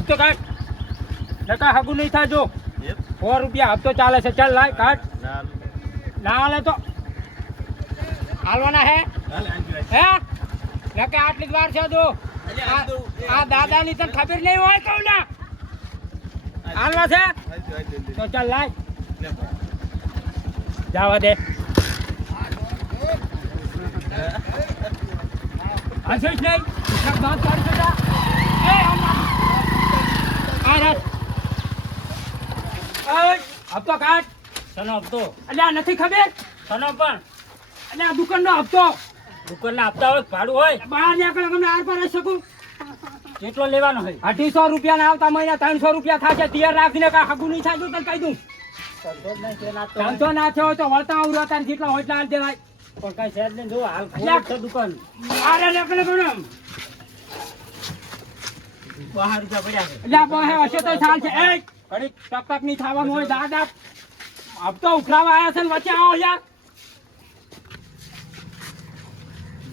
હપ્તો કાઢ નકા હગું નહીં થાય જો 100 રૂપિયા હપ્તો ચાલે છે ચાલ લાય કાઢ ના હાલે તો હાલવાના હે નકે આટલી જ વાર છે જો આ દાદાની તને ખબર નહીં હોય કહું ને હાલવા છે તો ચાલ લાય જવા દે હસીશ નહીં દાંત કાઢી દેતા હપ્તો કાઢ સનો હપ્તો અલ્યા નથી ખબર સનો પણ અલ્યા દુકાનનો હપ્તો દુકાનના હપ્તા હોય ભાડું હોય બહાર નીકળે તમે આર પર રહી શકું કેટલો લેવાનો હોય 250 રૂપિયા ના આવતા મહિના 300 રૂપિયા થશે તૈયાર રાખીને કા હગું નહીં થાય તને કહી દઉં ધંધો ના થયો તો વળતા આવું તારે જેટલા હોય એટલા હાલ દેવાય પણ કઈ શેર ને જો હાલ ખોલ દુકાન આરે નીકળે કોણ બહાર રૂપિયા પડ્યા છે એટલે બહે હશે તો ચાલ છે એ ઘડી ટક ની થવાનું હોય દાદા હપ્તો ઉખરાવા આયા છે ને વચ્ચે આવો યાર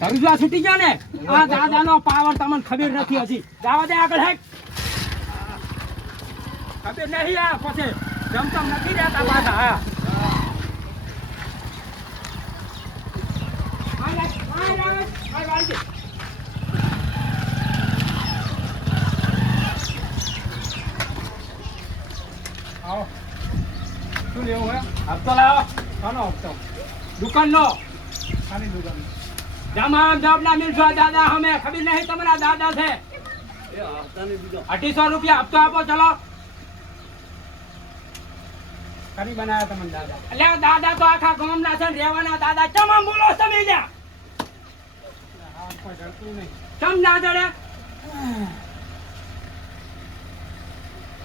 ધરુજા છૂટી ગયા ને આ દાદાનો પાવર તમને ખબર નથી હજી જવા દે આગળ હેક ખબર નહીં આ પછી જમતમ નથી રહેતા પાછા હા આવો શું લેવું હે હપ્તો લાવો કોનો હપ્તો દુકાનનો ખાલી દુકાન જમા જવાબના મિલશો દાદા અમે ખબર નહીં તમારા દાદા છે 250 રૂપિયા હપ્તો આપો ચલો કરી બનાવ્યા તમને દાદા એટલે દાદા તો આખા ગામના છે રહેવાના દાદા ચમમ બોલો તમે લ્યા કોઈ ડરતું નહીં ચમ ના ડરે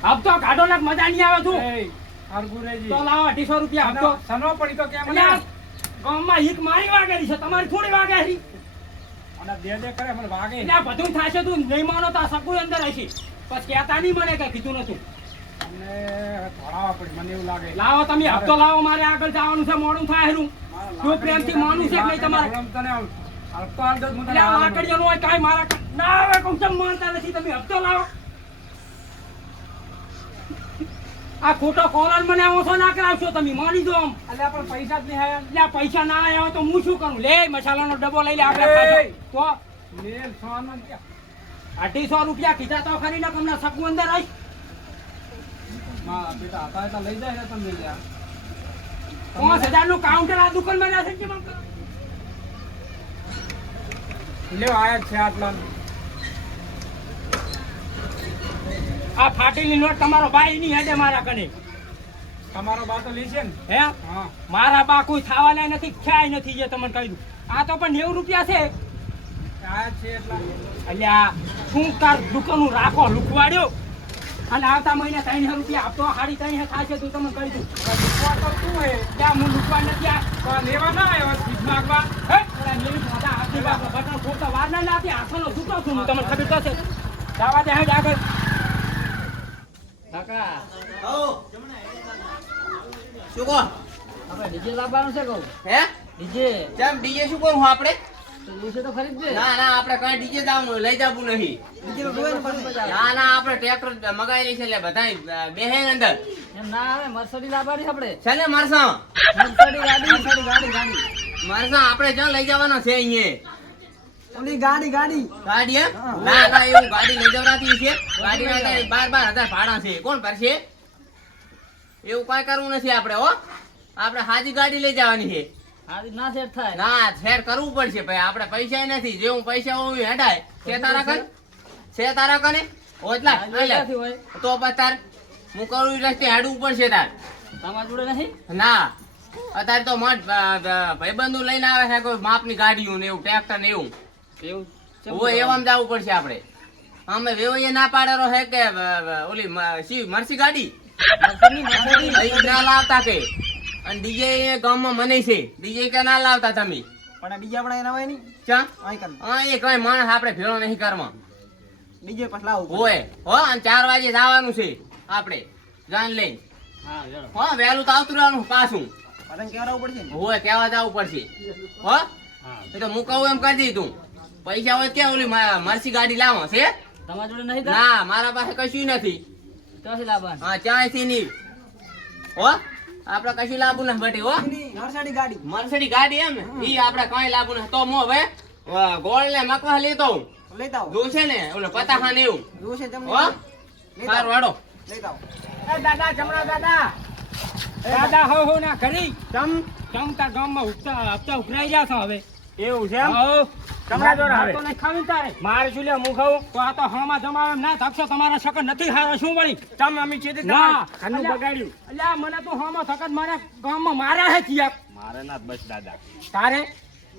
હપ્તો કાઢો ને મજા નહીં આવે તું તો લાવો 250 રૂપિયા હપ્તો સનો પડી તો કેમ ગામમાં હીક મારી વાગેલી છે તમારી થોડી વાગેલી અને દે કરે મને વાગે એટલે બધું થાશે તું નહીં માનો તો સકું અંદર હશે પછી કહેતા નહીં મને કઈ કીધું નતું તમને થોડાવા પડી મને એવું લાગે લાવો તમે હપ્તો લાવો મારે આગળ જવાનું છે મોડું થાય હેરું તું પ્રેમથી માનું છે કે તમારે તને હપ્તો આલ દો મને આગળ જવાનું હોય કાઈ મારા ના આવે કોમ ચમ માનતા નથી તમે હપ્તો લાવો આ ખોટો કોલર મને ઓછો ના કરાવશો તમે માની દો એટલે પણ પૈસા જ નહીં આયા એટલે પૈસા ના આયા તો હું શું કરું લે મસાલાનો ડબ્બો લઈ લે આપણે તો મેલ સોન 250 રૂપિયા કીધા તો ખરી ને તમને સકું અંદર આવી માં બેટા હતા તો લઈ જાય ને તમે લ્યા 5000 નું કાઉન્ટર આ દુકાનમાં ના છે કે લ્યો આયા છે આટલા આ ફાટેલી નોટ તમારો બાઈ ની હેડે મારા કને તમારો બા તો લેશે ને હે હા મારા બા કોઈ ખાવાના નથી ખ્યાય નથી જે તમને કહી દઉં આ તો પણ 90 રૂપિયા છે આ છે એટલા અલ્યા શું કર દુકાનનું રાખો લુખવાડ્યો અને આવતા મહિને 3000 રૂપિયા આપતો 3000 થાશે તો તમને કહી દઉં લુખવા તો તું હે ત્યાં હું લુખવા નથી આ લેવા ના આવ્યો ચીજ માંગવા હે એલા મેરી મોટા હાથી બાપ બટન ખોટા વાર ના લાતી આખોનો દુકાન છું તમને ખબર તો છે જવા દે હેડ આગળ કાકા આવો શું કહો આપણે ડીજે લાવવાનું છે કહું હે ડીજે કેમ ડીજે શું કરું આપણે તો જોશે તો ખરીદ દે ના ના આપણે કઈ ડીજે દાવનું લઈ જાવું નહીં ડીજે કોઈ ના ના આપણે ટ્રેક્ટર મગાવેલી છે એટલે બધાય બેહે અંદર એમ ના આવે મર્સિડીઝ લાવવાની આપણે ચાલે મર્સિડીઝ ગાડી મર્સિડીઝ આપણે ક્યાં લઈ જવાનો છે અહીંયા ઓલી ગાડી એમ ના ના એવું ગાડી લઈ જવરાતી છે ગાડી ના 12,000 ભાડા છે કોણ ભરશે એવું કઈ કરવું નથી આપણે હો આપણે હાજી ગાડી લઈ જવાની છે હાજી ના સેટ થાય ના સેટ કરવું પડશે ભાઈ આપણે પૈસા નથી જેવું પૈસા હોય હેડાય છે તારા કને ઓટલા તો પતાર હું કરું રસ્તે હેડવું પડશે તાર તમારા જોડે નથી ના અત્યારે તો મત ભાઈબંધુ લઈને આવે છે કોઈ માપની ગાડીઓ ને એવું ટ્રેક્ટર ને એવું એવામાં જવું પડશે આપણે અમે વેવાઈએ ના પાડેલો હે કે ઓલી મરસી ગાડી ના લાવતા કે અને ડીજે ગામમાં મને છે ડીજે કે ના લાવતા તમે પણ ડીજે આપણે નવાય નહીં ચા હા એ કઈ માણસ આપણે ભેળો નહીં કરવા ડીજે પછી લાવવું હોય હો અને 4 વાગે જવાનું છે આપણે જાન લઈને હા વહેલું તો આવતું રહેવાનું પાછું કેવડાવવું પડશે હોય કેવા જવું પડશે હો એ તો હું કહું એમ કરી દી તું પૈસા હોય કે ઓલી મરસી ગાડી લાવો છે તમારા જોડે નહીં ના મારા પાસે કશું નથી ચોથી લાવવાનું હા ત્યાંથી નહીં હો આપણે કશું લાવવું નથી બટી હો મર્સિડીઝ ગાડી એમ ને ઈ આપણે કઈ લાવવું નથી તો મો હવે ગોળ ને મકવા લેતો જોશે ને ઓલો પતાખા ને એવું હો સારું વાડો દાદા જમણા દાદા દાદા હો ના કરી તમ તાર ગામમાં હપ્તા ઉભરાઈ ગયા છો હવે એવું છે એમ તમારા જોડે આવે તો નહીં ખાવી તારે મારે શું લે હું ખાઉં તો આ તો હવામાં જમાવે એમ ના થકશો તમારા શકન નથી હારો શું વળી તમે અમે ચીધી ના ઘરનું બગાડ્યું અલ્યા મને તો હવામાં થકત મારા ગામમાં મારા હે ચિયા મારે ના બસ દાદા તારે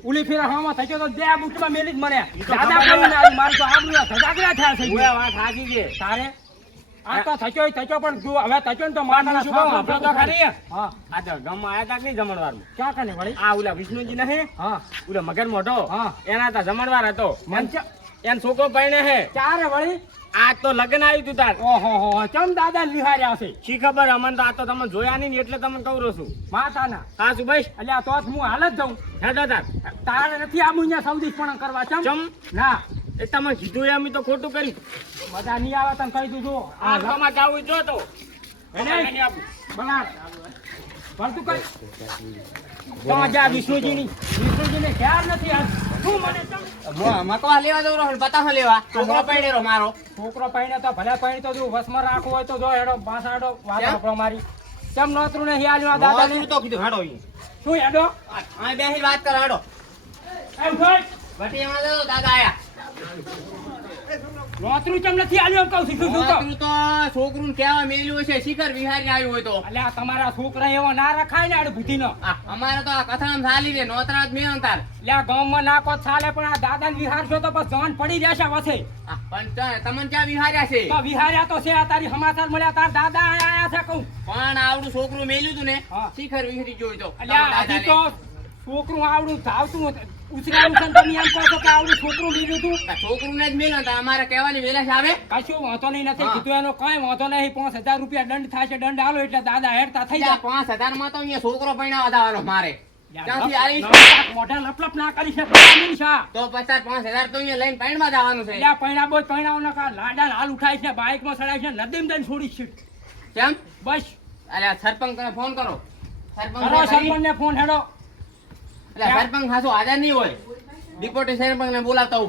ઉલી ફેરા હવામાં થયો તો બે બુટમાં મેલી જ મને દાદા કઈ ના મારું તો આબરૂ સજાગરા થયા છે ઓય વાત સાચી છે તારે આ તો થયો પણ જો હવે થયો ને તો મારા શું કહું આપણે તો ખરી હા આ તો ગામમાં આયા તા કે નહીં જમણવારમાં ક્યાં કને વળી આ ઓલા વિષ્ણુજી નહીં હા ઓલા મગર મોઢો હા એના તા જમણવાર હતો મન એન છોકરો પૈણે હે ચારે વળી આજ તો લગ્ન આવ્યું તું તાર ઓહો હો ચમ દાદા નિહાર્યા છે શી ખબર અમને તો આ તો તમે જોયા નહીં ને એટલે તમને કહું રહું છું માતાના હા સુભાઈ અલ્યા તો જ હું હાલ જ જાઉં હે દાદા તારે નથી આવું અહીંયા સૌદી પણ કરવા ચમ ના એ તમે કીધું એમ તો ખોટું કર્યું બધા નહીં આવે તને કહી દીધું આ ગામમાં જાવું જો તો બરાબર ભરતું કઈ તમારે જ્યાં વિષ્ણુજીને ખ્યાલ નથી આ શું મને મકવા લેવા દઉં રહો પતાખા લેવા છોકરો પડ્યો મારો છોકરો પૈણે તો ભલે પૈણી તો જો વસમાં રાખવું હોય તો જો હેડો બાસ હેડો વાત આપણો મારી કેમ નોતરું ને હિયાલ્યું દાદા ને તો કીધું હાડો શું હેડો આ બેસી વાત કર હાડો એમ થોય બટી એમાં દો દાદા આયા નોતરું કેમ નથી આલ્યું એમ કહું છું શું તો છોકરું તો છોકરું કેવા મેલ્યું છે શિખર વિહારી આવ્યું હોય તો અલ્યા તમારા છોકરા એવો ના રખાય ને આડ બુદ્ધિનો અમારે તો આ કથામાં ચાલી રે નોતરા જ મેં તાર લ્યા ગામમાં નાખો ચાલે પણ આ દાદાને વિહારશો તો બસ જાન પડી જશે વસે પણ તમને ક્યાં વિહાર્યા છે તો વિહાર્યા તો છે આ તારી સમાચાર મળ્યા તાર દાદા આયા છે કહું પણ આવડું છોકરું મેલ્યું તું ને હા. શિખર વિહરી જોઈ તો અલ્યા હજી તો છોકરું આવડું ધાવતું ઉછરાનું છે ને તમે એમ કહો છો કે આવડું છોકરું લીધું તું છોકરું ને જ મેલ્યો તો અમારે કહેવાની વેલા આવે કશું વાંધો નહીં નથી હા. કીધું એનો કઈ વાંધો નહીં 5000 રૂપિયા દંડ થશે દંડ આલો એટલે દાદા હેડતા થઈ જાય 5000 માં તો અહીંયા છોકરો પૈણાવા દાવાનો મારે ક્યાંથી આવીશ? મોઢા લપલપ ના કરી શકે તો 5000 તો અહીંયા લઈને પૈણવા જવાનું છે પૈણા બોજ પૈણાઓ ના લાડા હાલ ઉઠાય છે બાઇક માં ચડાય છે નદીમ દઈને છોડી છે કેમ બસ અરે સરપંચ ને ફોન કરો કરો સરપંચ ને ફોન હેડો એટલે સરપંચ ખાસો હાજર નહીં હોય ડિપ્યુટી સરપંચ ને બોલાવતા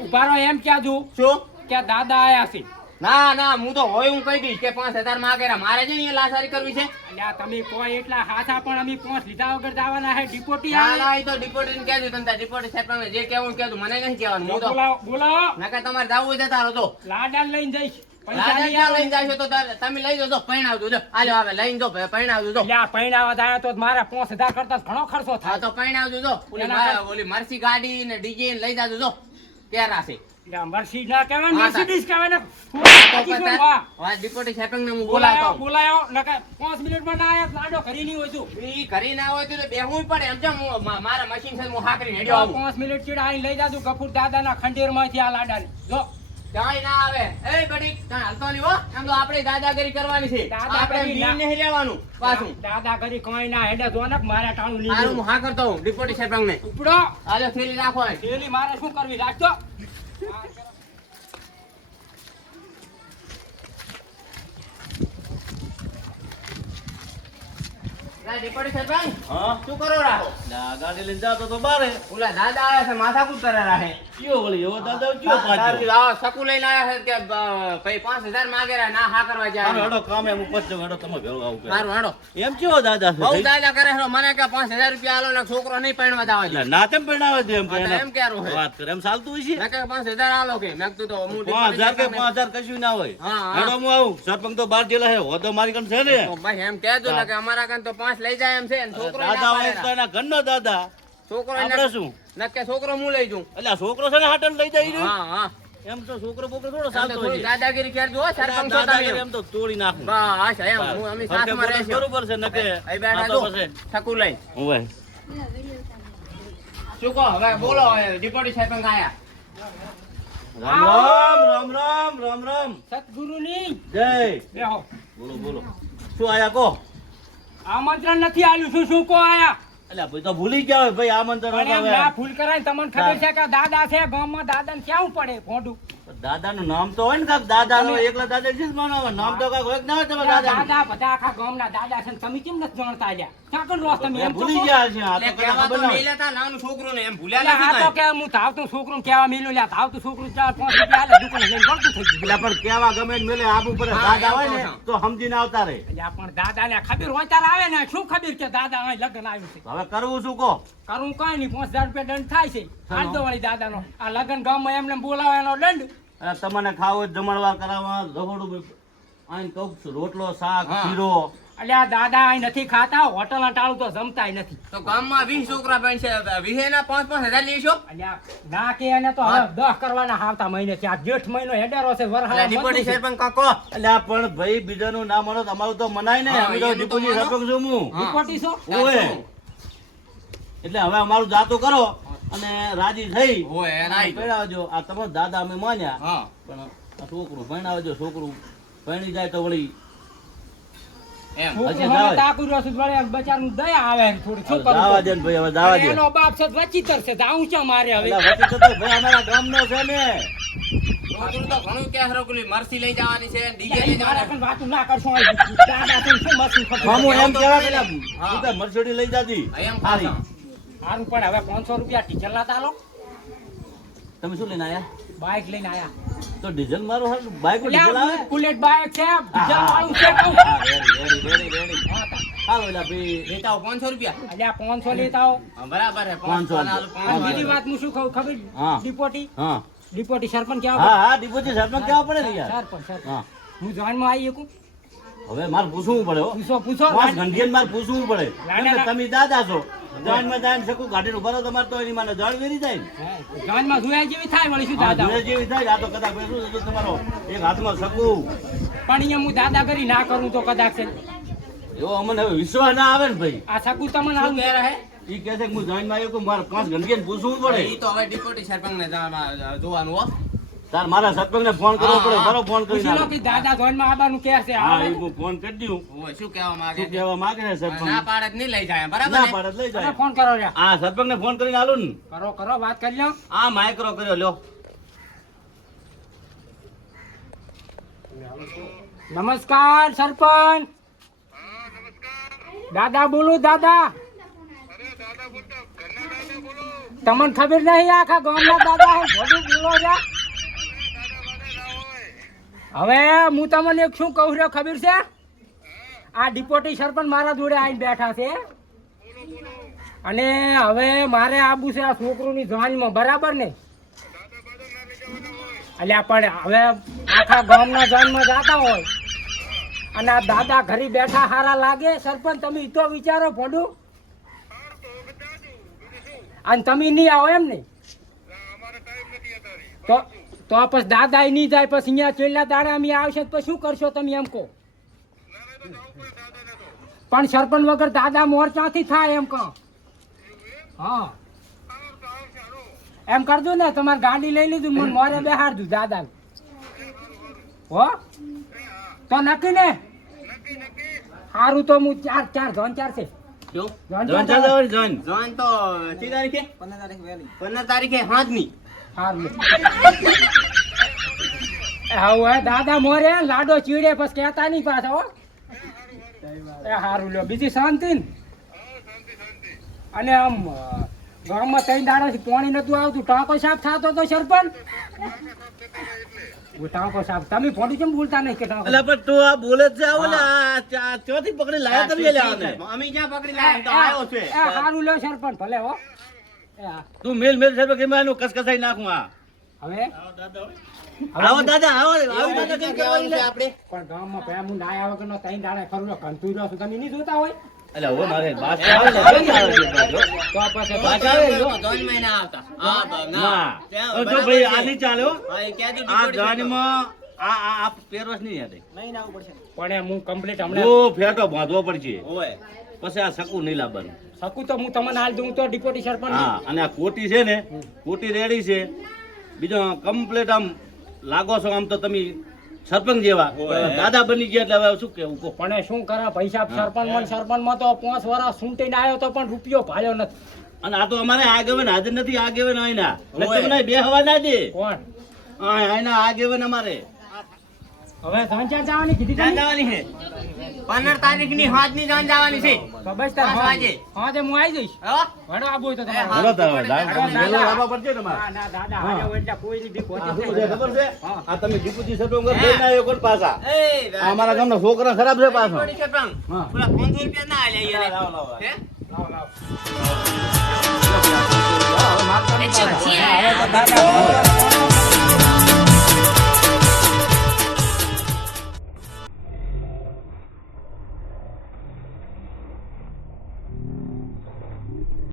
ઉભા રહો એમ ક્યાં જો શું કે દાદા આયા છે ના હું તો હોય હું કહી દઈશ કે 5000 માંગેરા મારે છે અહીંયા લાસારી કરવી છે અલ્યા તમે કોઈ એટલા હાથા પણ અમે 5 લીધા વગર જવાના હે ડિપોટી ના એ તો ડિપ્યુટી ને કહેજો તને ડિપ્યુટી સરપંચ જે કહેવું કહેજો મને નહીં કહેવાનું હું તો બોલાવો નકર તમારે જાવું હોય તો તારો તો લાડા લઈને જઈશ રાજા ક્યાં લઈને જાશો તો તમે લઈ જજો પૈણાવજો જો આલ્યો આવે લઈને જો પૈણાવજો જો અલ્યા પૈણાવા જાય તો મારા 5000 કરતા ઘણો ખર્ચો હા થાય તો પૈણાવજો જો ઓલી મરસી ગાડી ને ડીજે ને લઈ જાજો જો ક્યાં છે મર્સી ના કહેવાય હા, મર્સિડીઝ કહેવાય ને વાત ડિપ્યુટી સરપંચ ને હું બોલાવતો બોલાયો નકર 5 મિનિટમાં ના આયા લાડો કરી નહીં હોય તું ઈ ઘરે ના હોય તો બેહવું પડે એમ જેમ મારા મશીન છે હું હાકરી હેડ્યો આવું 5 મિનિટ ચીડ આઈ લઈ જાજુ ગફુર દાદાના ખંડેરમાંથી આ લાડાને જો ક્યાંય ના આવે એ બડી ત્યાં હાલતો નહીં હો એમ તો આપણે દાદાગીરી કરવાની છે આપણે દાદાગીરી નહીં રહેવાનું પાછું દાદાગીરી કોઈ ના હેડે જો ને મારા ટાણું હારું નહીં હું હા કરતો હું ડિપ્યુટી સરપંચ ને ઉપડો હાલો થેલી રાખો અહીં. થેલી મારે શું કરવી રાખજો ડિપ્યુટી સરપંચ હા શું કરો રાખો ગાડી લઈને જાતો તો બારે ઓલા દાદા આવ્યા છે માથાકૂટ કરે રાખે કયો વળી એવો દાદા કયો પાછો શકુ લઈને આવ્યા છે કે ભાઈ 5000 માંગેરા ના હા કરવા જાય હાલો હેડો કામે હું પછી હેડો તમે ભેળો આવું કરે સારું હાડો એમ કેવો દાદા છે બહુ ભાઈ? દાદા કરે છે મને કે 5000 રૂપિયા આલો ને છોકરો નહીં પૈણવા જાવ એટલે ના તેમ પરણાવે છે એમ કે હા, તો એના એમ ક્યારું છે? વાત કરે એમ ચાલતું હોય છે મેં કે 5000 આલો કે મેં કીધું તો હું 5000 કે 5000 કશું ના હોય હા, હા. હેડો હું આવું સરપંચ તો બહાર જેલા હે હોદો મારી કન છે ને તો ભાઈ એમ કહેજો ને કે અમારા કાન તો 5 લઈ જાય એમ છે ને છોકરો દાદા હોય તો એના ઘરનો દાદા છોકરો આપણે શું નક્કે છોકરો હું લઈ જઉં એટલે આ છોકરો છે ને હાટન લઈ જાય રહ્યો. હા હા એમ તો છોકરો બોકરો થોડો એટલે ચાલતો થોડી હોય છે. દાદાગીરી કરજો હો સરપંચ છો દાદાગીરી તમે એમ તો તોડી નાખું બસ એમ હું અમે ફરકે સાસમાં બોલે રહેશું બરોબર છે નકે અહીં બેઠા આ તો જો પછી ઠકુ લઈ હોવે. શું કહો હવે બોલો ડિપ્યુટી સરપંચ આયા રામ રામ રામ રામ સતગુરુની જય બેહો બોલો બોલો શું આયા કો આમંત્રણ નથી આલ્યું શું કો આયા એટલે ભાઈ તો ભૂલી ગયા હોય ભાઈ આમંત્રણ પણ એમ આવે ના ભૂલ કરાય તમને ખબર છે કે દાદા છે ગામમાં દાદાને ક્યાં પડે ભોંડું દાદાનું નામ તો હોય ને કાક દાદાનો એકલા દાદા જ માનો આવે નામ તો કાક હોય કે ના હોય તમારા દાદાનું? દાદા બધા આખા ગામના દાદા છે ને તમે કેમ નથી જાણતા લ્યા ચાકણ રોસ તમે એમ ભૂલી ગયા છે આ તો એટલે કદાચ કહેવા ખબર તો ના હોય. મેલ્યા તા નાનું છોકરુંને, એમ ભૂલ્યા લ્યા, આ નથી તો કાંઈ. કે હું ધાવતું છોકરું કેવા મેલું લ્યા ધાવતું છોકરું 4-5 રૂપિયા આલે દુકાને લઈને વળતું થઈ ગયું. એટલે પણ કેવા ગમે ને મેલે આબુ પર હા, દાદા એમ હોય ને કહું છું. તો સમજીને આવતા રહે. અલ્યા પણ દાદાને ખબર હોય ત્યારે આવે ને શું ખબર કે દાદા અહીં લગ્ન આવ્યું છે હવે કરવું શું કહો? કરું કઈ નહીં 5000 રૂપિયા દંડ થાય છે હાલતો વાળી દાદાનો આ લગ્ન ગામમાં એમને બોલાવે એનો દંડ અરે તમને ખાવો જ જમણવાર કરાવવા રગોડું આઈને કહું છું, રોટલો શાક હા. શીરો. અલ્યા દાદા અહીં નથી ખાતા હોટલ ટાળું તો જમતાય નથી તો ગામમાં 20 છોકરા બનશે, 20 ના 5-5 હજાર લેશો. અલ્યા ના કે એને તો હવે 10 કરવાના આવતા મહિને છે આ જેઠ મહિનો હેડેરો છે એટલે વરહાળ ડિપોટી સરપંચ કાકો. અલ્યા પણ ભાઈ બીજાનું ના માનો તો અમારું તો મનાય ને. હા, અમે તો એનું તો ડિપોઝિટ માનો. સરપંચ છું હું. હા. રિપોર્ટી છો ઓય. એટલે હવે અમારું જાતું કરો અને રાજી થઈ ઓય, એના આઈ તો. પહેરાવજો. આ તમારા દાદા અમે માન્યા હા. પણ આ છોકરું ભણાવજો. છોકરું ભણી જાય તો વળી એમ. હજી છોકરો ના હવે હોય. તાકુ રહ્યો છે વળે બચારું દયા આવે ને થોડી શું હવે દાવા કરું દે ને ભાઈ, હવે દાવા દે. એનો બાપ છે વચીતર છે જાઉં છે મારે હવે અલ્યા વચ્ચે તો ભાઈ અમારા ગામનો છે ને. રોજનું તો ઘણું કે હરકુલી મરસી લઈ જવાની છે, ડીજે લઈ મારે જવાના. પણ વાતું ના કરશો દાદા છે ને શું મસ્તી ખબર મામું એમ કહેવા કે હા. તું તો મર્સિડીઝ લઈ જાતી. એમ હારી. પાછા. સારું પણ હવે 500 રૂપિયા ડીઝલ ના તાલો તમે શું લઈને આયા? બાઇક લઈને આયા તો ડીઝલ મારું હારું બાઈક ડીઝલ આવે? બુલેટ બાઇક છે ડીઝલ વાળું છે કહું હા, રેડી. હાલો એલા ભાઈ. લેતા આવો 500 રૂપિયા. અલ્યા 500 લેતા આવો હા, બરાબર છે. 500 500 અને આલું, બીજી 500 વાત હું શું કહું ખબર હા. ડિપોટી હા ડિપોટી સરપંચ હા કેવા હા ડિપોઝિટ સરપંચ કેવા પડે ને યાર. સરપંચ હા હું જોઈનમાં આવી શકું હવે મારે પૂછવું પડે હો. પૂછો પાંચ ઘંટિયાને મારે પૂછવું પડે કેમ કે ના. તમે દાદા છો. જાનમાં જાઈને શકું ગાડીને ઉભા રહો તમારે તો એની માને જાણ વેરી જાય ને. જોઈનમાં જોયા જેવી થાય વળી શું હા, દાદા ધૂળે જેવી થાય. આ તો કદાચ ભાઈ શું થતું તમારો એક હાથમાં શકું. પણ અહીંયા હું દાદા કરી ના કરું તો કદાચ છે એવો અમને હવે વિશ્વાસ ના આવે ને ભાઈ. આ શકું તમને શું આવું કહે રહે? ઈ કહે છે કે હું જાનમાં આવ્યો કે મારે 5 ઘંટિયાને પૂછવું પડે. ઈ તો હવે ડિપોટી સરપંચને જોવાનું હો. તાર મારા સરપંચને ફોન કરવો હા, પડે. હા. મારો ફોન કરીને પૂછી લો આવે. કે દાદા જોઈનમાં આવવાનું કે છે હા આવે એ હું ફોન કરી દઉં. ઓય, શું કહેવા માંગે શું છે? કહેવા માંગે છે સરપંચ? ના પાડે તો નહીં લઈ જાય, બરાબર ના ને? પાડે તો લઈ તમે જાય. ફોન કરો રે આ સરપંચને ફોન કરીને આલો ને. કરો વાત કરી લો આ માઇક્રો કર્યો લ્યો. નમસ્કાર સરપંચ દાદા બોલું દાદા તમને ખબર નહીં આખા ગામના દાદા હે બધું બોલો છે હવે હું તમને એક શું કહું છું ખબર છે આ ડિપોટી સરપંચ મારા જોડે આવીને બેઠા છે અને હવે મારે આબુ છે આ છોકરુની જાનમાં બરાબર ને અલ્યા પણ હવે આખા ગામના જાનમાં જાતા હોય અને આ દાદા ઘરે બેઠા હારા લાગે સરપંચ તમે ઈ તો વિચારો પડું અને તમે નહીં આવો એમ ને તો પછી દાદા નહીં જાય પછી અહીંયા છેલ્લા દાડા અમે આવશે તો શું કરશો તમે એમ કહો પણ સરપંચ વગર દાદા મોર ક્યાંથી થાય એમ કહો હા એમ કરજો ને તમારે ગાડી લઈ લીધું મને મોરે બેહાડજો દાદા હો તો નક્કી ને સારું તો હું ચાર જોન ચાર છે શું? જોન જોઈન ચાર ચાલો જોઈન. જોઈન તો કઈ તારીખે? 15 તારીખે હાંજની. સારું હવે દાદા મોરે લાડો ચીડે પછી કહેતા નહીં પાછા હો એ સારું લ્યો બીજી શાંતિ ને અને આમ ગામમાં 3 દાડાથી પાણી નતું આવતું ટાંકો સાફ થતો તો સરપંચ ટાંકો સાફ તમે ફોડી કેમ બોલતા નહીં કે ટાંકો અલા પણ તું આ બોલે જ છે આવો ને આ ચોથી પકડી લાયા તમે લે આને. અમે ક્યાં પકડી લાયા? તો આવ્યો છે. એ સારું લ્યો સરપંચ ભલે હો એ હા. તું મેલ સાહેબ કે એનું કસકસાઈ નાખું આ. હવે આવો દાદા આવો આવો દાદા શું કેમ કહેવાનું કહેવાનું છે આપણે? પણ ગામમાં પેલા હું નાયા વગરનો 3 દાડા ખરું કંતું રહ્યો છું તમે નહીં જોતા હોય અલા ઓ મારે બાસ આવે ને કેમ આવે છે બાજો? તો પછી પાછા આવે જો. જોઈનમાં ના આવતા. હા, ના ત્યાં તો જો બરાબર ભાઈ છે. આ નહીં ચાલે હો. હા, એ કહેજો આ ડિપોટી સરપંચ. ગાડીમાં આ પેરવસ નહીં યાદ પણ એ હું કમ્પ્લીટ હમણાં જો ફેટો બાંધવો પડશે ઓય. પછી આ શકું નહીં લાવવાનું. શકું તો હું તમને હાલ દઉં તો ડિપોટી સરપંચ હા અને આ કોટી છે ને કોટી રેડી છે બીજો કમ્પ્લીટ આમ લાગો છો આમ તો તમે સરપંચ જેવા ઓય. દાદા બની ગયા એટલે હવે શું કેવું કહો. પણ એ શું કરે પૈસા સરપંચમાં તો 5 વર્ષ સૂંટીને આવ્યો તો પણ રૂપિયો ભાળ્યો નથી અને આ તો અમારે આગેવાન હાજર નથી આગેવાન હોય ના ઓય. નક્કી બનાય બે હવા ના દે કોણ આના આગેવાન અમારે હવે સંચાર જવાની કીધી જાન તમે? જવાની છે 15 તારીખની હાજની જાન જવાની છે તો બસ તાર 5 વાગે. હા તે હું આવી જઈશ હો વડો આબુ હોય તો તમારે બોલો તારો દાદા. વેલો લાવવા પડશે તમારે ના ના દાદા હારે હોય એટલે કોઈની બીક હોતી આ શું જ છે નહીં. ખબર છે હા. આ તમે જીપુજી સટો ઘર લઈને આવ્યો કોણ પાછા એ આ અમારા ગામના છોકરા ખરાબ છે પાછો થોડી છે પણ હા. પેલા 500 રૂપિયા ના આલ્યા યાર લાવો, લાવો. હે લાવો લાવો હવે મારતા નહીં પાછા. દાદા